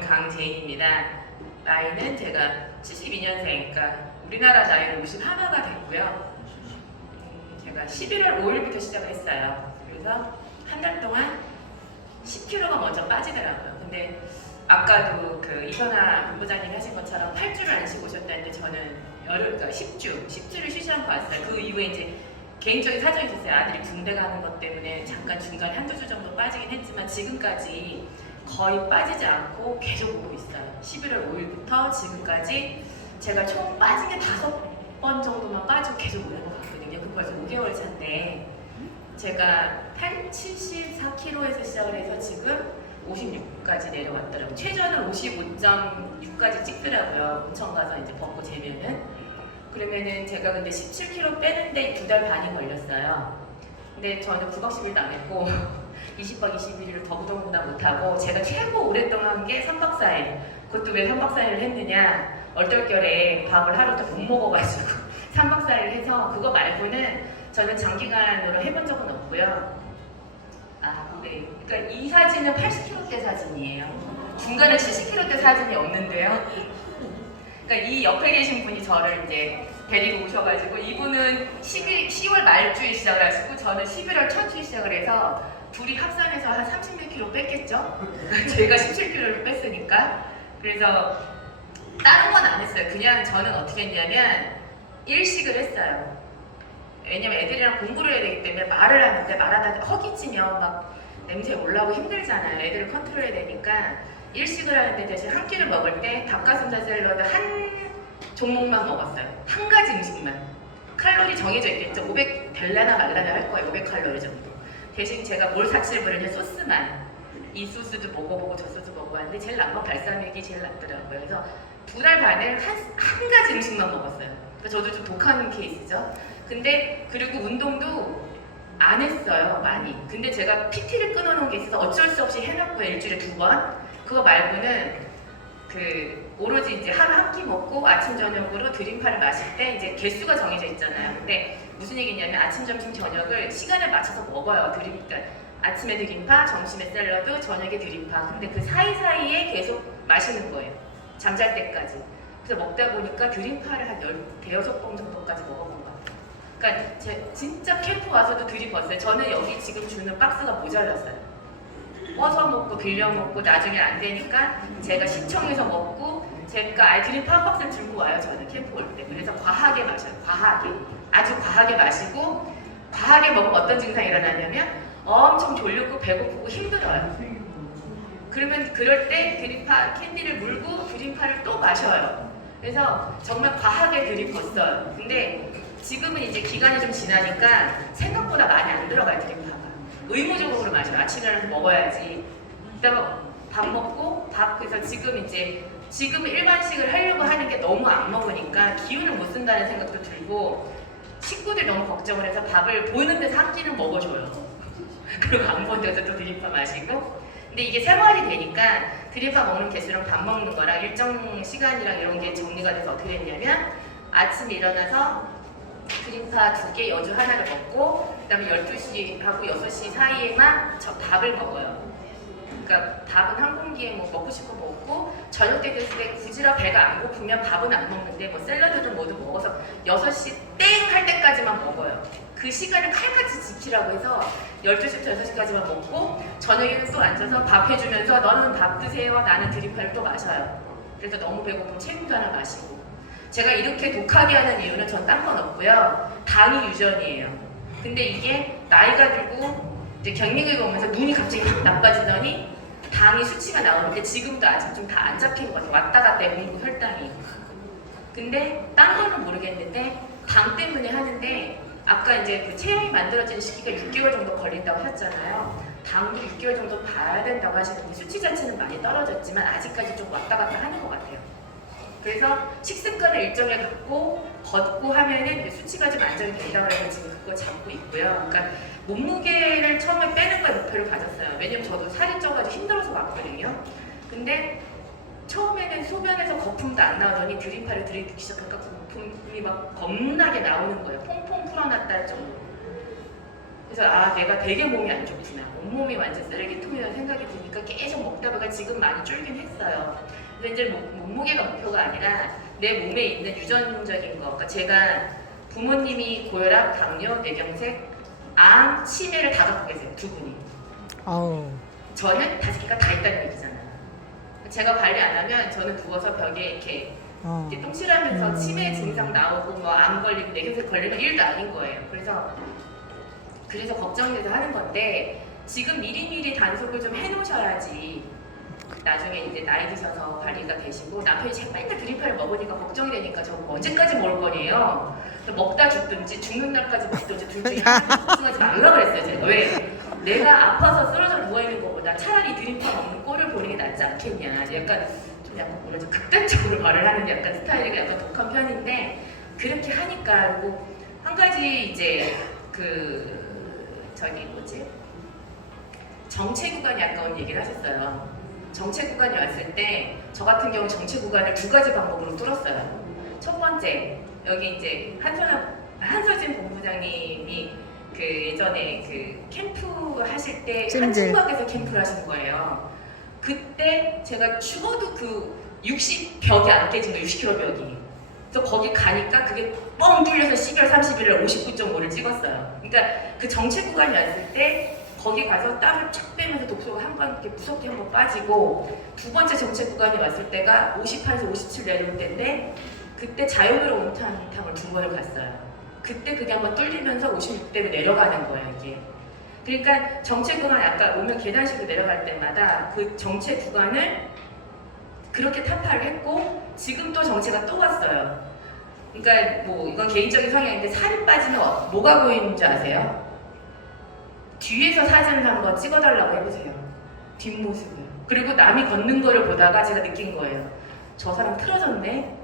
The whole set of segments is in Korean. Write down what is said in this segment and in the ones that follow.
강재인입니다. 나이는 제가 72년생, 그러니까 우리나라 나이로 51가 됐고요. 음, 제가 11월 5일부터 시작을 했어요. 그래서 한 달 동안 10kg가 먼저 빠지더라고요. 근데 아까도 그 이선아 본부장님이 하신 것처럼 8주를 안 쉬고 오셨다는데 저는 열흘, 그러니까 10주, 10주를 쉬지 않고 왔어요. 그 이후에 이제 개인적인 사정이 있었어요. 아들이 군대 가는 것 때문에 잠깐 중간에 한두 주 정도 빠지긴 했지만 지금까지 거의 빠지지 않고 계속 오고 있어요. 11월 5일부터 지금까지 제가 총 빠진 게 다섯 번 정도만 빠지고 계속 오는 것 같거든요. 그 벌써 5개월 차인데 제가 8, 74kg에서 시작을 해서 지금 56까지 내려왔더라고요. 최저는 55.6까지 찍더라고요. 온천 가서 이제 벗고 재면은. 그러면은 제가 근데 17kg 빼는데 두 달 반이 걸렸어요. 근데 저는 9박 10일도 안 했고 20박 21일을 더부더부나 못하고 제가 최고 오랫동안 한 게 3박 4일. 그것도 왜 3박 4일을 했느냐? 얼떨결에 밥을 하루도 못 먹어가지고 3박 4일 해서 그거 말고는 저는 장기간으로 해본 적은 없고요. 아, 근데 그러니까 이 사진은 80kg대 사진이에요. 중간에 70kg대 사진이 없는데요. 그러니까 이 옆에 계신 분이 저를 이제 데리고 오셔가지고 이분은 12, 10월 말주에 시작을 하시고 저는 11월 첫주에 시작을 해서 둘이 합산해서 한 36kg 뺐겠죠? 제가 17kg를 뺐으니까 그래서 다른 건 안 했어요. 그냥 저는 어떻게 했냐면 일식을 했어요. 왜냐면 애들이랑 공부를 해야 되기 때문에 말을 하는데 말하다 허기지면 막 냄새 올라오고 힘들잖아요. 애들을 컨트롤해야 되니까 일식을 하는데 대신 한 끼를 먹을 때 닭가슴살 샐러드 한 종목만 먹었어요. 한 가지 음식만. 칼로리 정해져 있겠죠. 500 될라나 말라나 할 거예요. 500 칼로리 정도. 대신 제가 뭘 사치를 부르냐 소스만. 이 소스도 먹어보고 저 소스 먹어봤는데 제일 난 건 발사믹이 제일 낫더라고요. 그래서 두 달 반을 한, 한 가지 음식만 먹었어요. 그래서 저도 좀 독한 케이스죠. 근데 그리고 운동도 안 했어요 많이. 근데 제가 PT를 끊어놓은 게 있어서 어쩔 수 없이 해놨고요 일주일에 두 번. 그거 말고는 그 오로지 이제 하루 한 끼 먹고 아침 저녁으로 드림파를 마실 때 이제 개수가 정해져 있잖아요. 근데 무슨 얘기냐면 아침 점심 저녁을 시간을 맞춰서 먹어요 드림. 그러니까 아침에 드림파, 점심에 샐러드, 저녁에 드림파. 근데 그 사이 사이에 계속 마시는 거예요. 잠잘 때까지. 그래서 먹다 보니까 드림파를 한 열, 대여섯 번 정도까지 먹어본 것 같아요. 그러니까 제 진짜 캠프 와서도 드립었어요. 저는 여기 지금 주는 박스가 모자랐어요. 꿔서 먹고 빌려 먹고 나중에 안 되니까 제가 시청해서 먹고 제가 아이 드림파 한 박스를 들고 와요. 저는 캠프 올 때. 그래서 과하게 마셔요. 과하게. 아주 과하게 마시고 과하게 먹으면 어떤 증상이 일어나냐면 엄청 졸리고 배고프고 힘들어요. 그러면 그럴 때 드림파 캔디를 물고 드림파를 또 마셔요. 그래서 정말 과하게 드립었어요. 근데 지금은 이제 기간이 좀 지나니까 생각보다 많이 안 들어가요 드림파가. 의무적으로 마셔요. 아침에 일어나서 먹어야지. 밥 먹고 밥 그래서 지금 이제 지금 일반식을 하려고 하는 게 너무 안 먹으니까 기운을 못 쓴다는 생각도 들고 식구들 너무 걱정을 해서 밥을 보이는 데서 한 끼는 먹어줘요. 그리고 안 보는 데서 또 드림파 마시고 근데 이게 생활이 되니까 드림파 먹는 개수랑 밥 먹는 거랑 일정 시간이랑 이런 게 정리가 돼서 어떻게 됐냐면 아침에 일어나서 드림파 두 개 여주 하나를 먹고 그다음에 12시하고 6시 사이에만 저 밥을 먹어요. 그러니까 밥은 한 공기에 뭐 먹고 싶어 먹고 저녁 때 됐을 때 굳이라 배가 안 고프면 밥은 안 먹는데 뭐 샐러드도 모두 먹어서 6시 땡 할 때까지만 먹어요. 그 시간을 칼같이 지키라고 해서 12시부터 6시까지만 먹고 저녁에는 또 앉아서 밥 해주면서 너는 밥 드세요 나는 드림파를 또 마셔요. 그래서 너무 배고프면 책임도 하나 마시고 제가 이렇게 독하게 하는 이유는 전 딴 건 없고요. 당이 유전이에요. 근데 이게 나이가 들고 이제 경력이 오면서 눈이 갑자기 확 나빠지더니 당이 수치가 나오는데 지금도 아직 좀 다 안 잡힌 것 같아요. 왔다 갔다 해고 혈당이. 근데 딴 거는 모르겠는데 당 때문에 하는데 아까 이제 그 체형이 만들어지는 시기가 6개월 정도 걸린다고 하셨잖아요. 당도 6개월 정도 봐야 된다고 하시는데 수치 자체는 많이 떨어졌지만 아직까지 좀 왔다 갔다 하는 것 같아요. 그래서 식습관을 일정에 갖고 걷고 하면은 수치가 좀 안정이 된다고 해서 지금 그거 잡고 있고요. 그러니까 몸무게를 처음에 빼는 걸 목표를 가졌어요. 왜냐면 저도 살이 쪄가지고 힘들어서 왔거든요. 근데 처음에는 소변에서 거품도 안 나오더니 드림파를 들이붓기 시작하니까 거품이 막 겁나게 나오는 거예요. 퐁퐁 풀어놨다 할 정도로. 그래서 아 내가 되게 몸이 안 좋구나 온몸이 완전 쓰레기통이라는 생각이 드니까 계속 먹다 보니까 지금 많이 줄긴 했어요 근데 몸- 몸무게가 목표가 아니라 내 몸에 있는 유전적인 거 그러니까 제가 부모님이 고혈압, 당뇨, 뇌경색, 암, 치매를 다 갖고 계세요 두 분이 아우. 저는 다섯 개가 다 있다는 얘기잖아요 제가 관리 안 하면 저는 누워서 벽에 이렇게 어. 이렇게 똥칠하면서 음. 치매 증상 나오고 뭐 암 걸리고 뇌경색 걸리면 일도 아닌 거예요. 그래서 그래서 걱정돼서 하는 건데 지금 미리미리 단속을 좀 해놓으셔야지 나중에 이제 나이 드셔서 관리가 되시고 남편이 자꾸 맨날 드림파를 먹으니까 걱정이 되니까 저 언제까지 먹을. 그래서 먹다 죽든지 죽는 날까지 먹든지 둘 중에 걱정하지 말라 그랬어요 제가. 왜? 내가 아파서 쓰러져 누워 있는 것보다 차라리 드림파 먹는 꼴을 보는 게 낫지 않겠냐. 약간 좀 약간 뭐라 좀 극단적으로 말을 하는 약간 스타일이 약간 독한 편인데 그렇게 하니까 그리고 한 가지 이제 그 저기 뭐지? 정체 구간이 아까운 얘기를 하셨어요. 정체 구간이 왔을 때 저 같은 경우 정체 구간을 두 가지 방법으로 뚫었어요. 첫 번째 여기 이제 한선 한서진 본부장님이 그 예전에 그 캠프 하실 때 찜질. 한총각에서 캠프를 하신 거예요. 그때 제가 죽어도 그 60 벽이 안 깨진 거예요. 60kg 벽이. 그래서 거기 가니까 그게 뻥 뚫려서 12월 31일 59.5를 찍었어요. 그러니까 그 정체 구간이 왔을 때 거기 가서 땀을 쫙 빼면서 독소가 한 번 이렇게 무섭게 한 번 빠지고 두 번째 정체 구간이 왔을 때가 58에서 57 내려올 때인데 그때 자연으로 온탕탕을 두 번을 갔어요. 그때 그게 한번 뚫리면서 56대로 내려가는 거예요 이게. 그러니까 정체 구간 아까 오면 계단식으로 내려갈 때마다 그 정체 구간을 그렇게 타파를 했고 지금 또 정체가 또 왔어요. 그러니까 뭐 이건 개인적인 성향인데 살이 빠지면 어- 뭐가 보이는 줄 아세요? 뒤에서 사진을 한번 찍어달라고 해보세요. 뒷모습을. 그리고 남이 걷는 거를 보다가 제가 느낀 거예요. 저 사람 틀어졌네.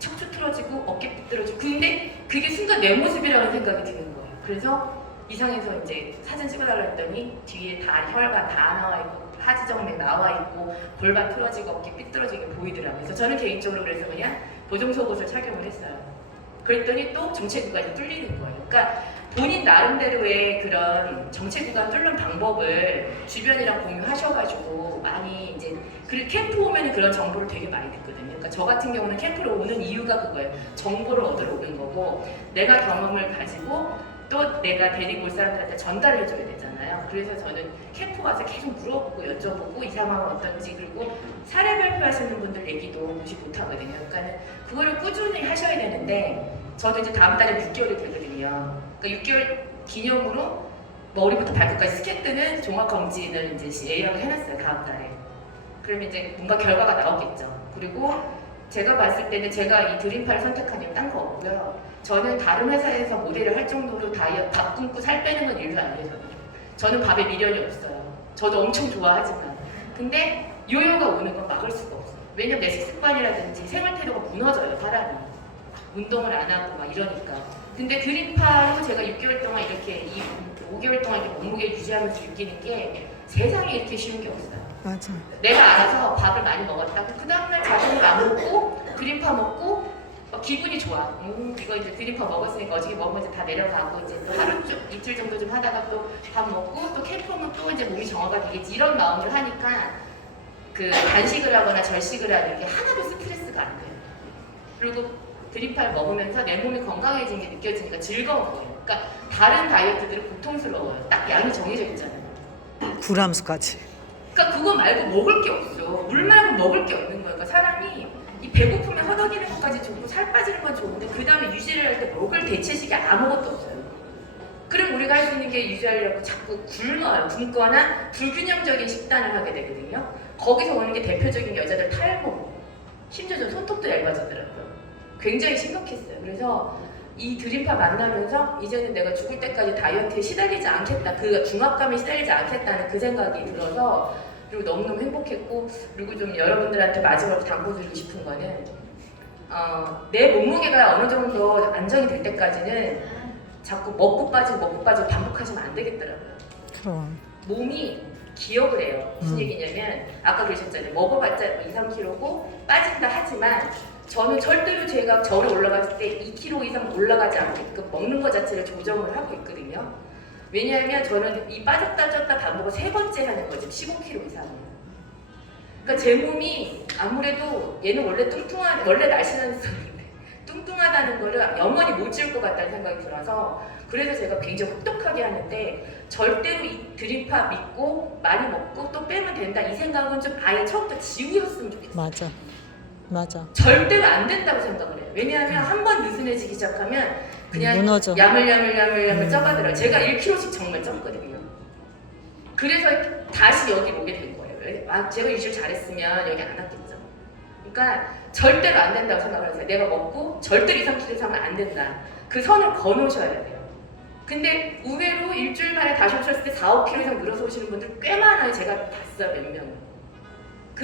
척추 틀어지고 어깨 삐뚤어지고. 근데 그게 순간 내 모습이라는 생각이 드는 거예요. 그래서 이상해서 이제 사진 찍어달라 했더니 뒤에 다 혈관 다 나와 있고 하지정맥 나와 있고 골반 틀어지고 어깨 삐뚤어지게 보이더라고요. 그래서 저는 개인적으로 그래서 그냥 보정 속옷을 착용을 했어요. 그랬더니 또 정체 구간이 뚫리는 거예요. 그러니까 본인 나름대로의 그런 정체 구간 뚫는 방법을 주변이랑 공유하셔가지고 많이 이제 그 캠프 오면 그런 정보를 되게 많이 듣거든요. 그러니까 저 같은 경우는 캠프를 오는 이유가 그거예요. 정보를 얻으러 오는 거고 내가 경험을 가지고 또 내가 데리고 올 사람들한테 전달을 해줘야 되잖아요. 그래서 저는 캠프 와서 계속 물어보고 여쭤보고 이 상황은 어떤지 그리고 사례 발표하시는 분들 얘기도 무시 못하거든요. 그러니까는 그거를 꾸준히 하셔야 되는데 저도 이제 다음 달에 6개월이 되거든요. 그러니까 6개월 기념으로 머리부터 발끝까지 스캔 종합 검진을 이제 예약을 해놨어요 다음 달에. 그러면 이제 뭔가 결과가 나오겠죠. 그리고 제가 봤을 때는 제가 이 드림파를 선택한 이유 딴거 없고요. 저는 다른 회사에서 모델을 할 정도로 다이어트 밥 굶고 살 빼는 건 일도 아니에요. 저는. 저는 밥에 미련이 없어요. 저도 엄청 좋아하지만. 근데 요요가 오는 건 막을 수가 없어요. 왜냐면 내 식습관이라든지 생활 태도가 무너져요, 사람이. 운동을 안 하고 막 이러니까. 근데 드림파로 제가 6개월 동안 이렇게 이 5개월 동안 이렇게 몸무게를 유지하면서 느끼는 게 세상에 이렇게 쉬운 게 없어요. 맞아. 내가 알아서 밥을 많이 먹었다고 그 다음날 자동으로 안 먹고 드림파 먹고 어, 기분이 좋아. 음, 이거 이제 드림파 먹었으니까 어저께 먹은 이제 다 내려가고 이제 또 하루 좀 이틀 정도 좀 하다가 또 밥 먹고 또 캠프는 또 이제 몸이 정화가 되겠지 이런 마음을 하니까 그 단식을 하거나 절식을 하는 게 하나도 스트레스가 안 돼요. 그리고 드림파를 먹으면서 내 몸이 건강해지는 게 느껴지니까 즐거운 거예요. 그러니까 다른 다이어트들은 고통스러워요. 딱 양이 정해져 있잖아요. 구람수까지. 그러니까 그거 말고 먹을 게 없어. 물 말고 먹을 게 없는 거야. 그러니까 사람이 이 배고프면 허덕이는 것까지 좋고 살 빠지는 건 좋은데 그 다음에 유지를 할 때 먹을 대체식이 아무것도 없어요. 그럼 우리가 할 수 있는 게 유지하려고 자꾸 굶어요. 굶거나 불균형적인 식단을 하게 되거든요. 거기서 오는 게 대표적인 여자들 탈모. 심지어 저 손톱도 얇아지더라고요. 굉장히 심각했어요. 그래서 이 드림파 만나면서 이제는 내가 죽을 때까지 다이어트에 시달리지 않겠다. 그 중압감에 시달리지 않겠다는 그 생각이 들어서 그리고 너무너무 행복했고 그리고 좀 여러분들한테 마지막으로 당부드리고 싶은 거는 어, 내 몸무게가 어느 정도 안정이 될 때까지는 자꾸 먹고 빠지고 먹고 빠지고 반복하시면 안 되겠더라고요. 그럼. 몸이 기억을 해요. 무슨 음. 얘기냐면 아까 그러셨잖아요. 먹어봤자 2, 3kg고 빠진다 하지만 저는 절대로 제가 절에 올라갔을 때 2kg 이상 올라가지 않게끔 먹는 것 자체를 조정을 하고 있거든요. 왜냐하면 저는 이 빠졌다 쪘다 반복을 세 번째 하는 거죠. 15kg 이상은. 그러니까 제 몸이 아무래도 얘는 원래 뚱뚱한 원래 날씬한 사람인데 뚱뚱하다는 거를 영원히 못 지울 것 같다는 생각이 들어서 그래서 제가 굉장히 혹독하게 하는데 절대로 이 드림파 믿고 많이 먹고 또 빼면 된다 이 생각은 좀 아예 처음부터 지우셨으면 좋겠어요. 맞아. 맞아. 절대로 안 된다고 생각을 해요. 왜냐하면 한 번 느슨해지기 시작하면 그냥 무너져. 야물야물야물야물 음. 쪄가더라고요. 제가 1kg씩 정말 쪘거든요. 그래서 다시 여기 오게 된 거예요. 왜? 아, 제가 유지를 잘했으면 여기 안 왔겠죠. 그러니까 절대로 안 된다고 생각을 하세요. 내가 먹고 절대로 2, 3kg 이상은 안 된다. 그 선을 거놓으셔야 돼요. 근데 의외로 일주일 만에 다시 오셨을 때 4, 5kg 이상 늘어서 오시는 분들 꽤 많아요. 제가 봤어요, 몇 명.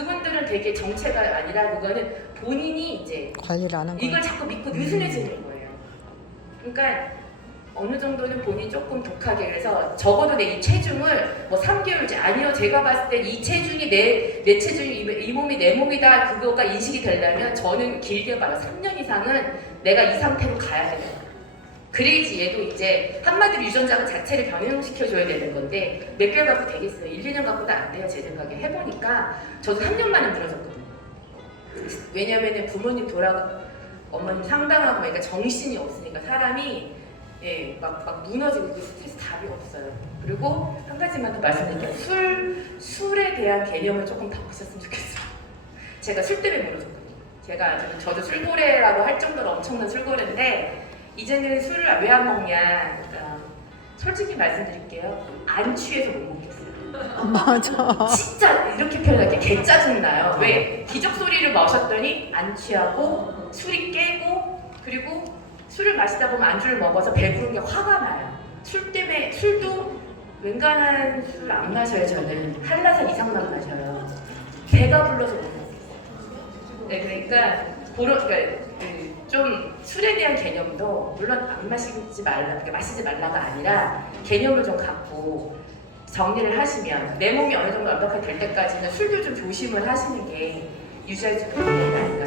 그분들은 되게 정체가 아니라 그거는 본인이 이제 관리를 안 한 거야. 이걸 자꾸 믿고 느슨해지는 거예요. 그러니까 어느 정도는 본인이 조금 독하게 그래서 적어도 내 이 체중을 뭐 3개월째 아니요. 제가 봤을 때 이 체중이 내, 내 체중이 이, 이 몸이 내 몸이다. 그거가 인식이 되려면 저는 길게 봐요. 3년 이상은 내가 이 상태로 가야 돼요 그래야지 얘도 이제 한마디로 유전자 자체를 변형시켜줘야 되는 건데 몇 개월 갖고 되겠어요 1, 2년 갖고도 안 돼요 제 생각에 해보니까 저도 3년 만에 무너졌거든요 왜냐면은 부모님 돌아 어머님 상담하고 그러니까 정신이 없으니까 사람이 예, 막, 막 무너지고 그 스트레스 답이 없어요. 그리고 한 가지만 더 말씀드릴게요. 술, 술에 대한 개념을 조금 바꾸셨으면 좋겠어요. 제가 술 때문에 무너졌거든요. 제가 좀- 저도 술고래라고 할 정도로 엄청난 술고래인데 이제는 술을 왜 안 먹냐. 그러니까 솔직히 말씀드릴게요. 안 취해서 못 먹겠어요. 맞아. 진짜 이렇게 표현할게 개 짜증 나요. 왜 기적 소리를 마셨더니 안 취하고 술이 깨고 그리고 술을 마시다 보면 안주를 먹어서 배부른 게 화가 나요. 술 때문에 술도 웬간한 술을 안 마셔요. 저는 한라산 이상만 마셔요. 배가 불러서 못 먹겠어요. 네, 그러니까 보러 그러니까 그좀 술에 대한 개념도 물론 안 마시지 말라, 그러니까 마시지 말라가 아니라 개념을 좀 갖고 정리를 하시면 내 몸이 어느 정도 완벽하게 될 때까지는 술도 좀 조심을 하시는 게 유지할 수 있는 게 아닌가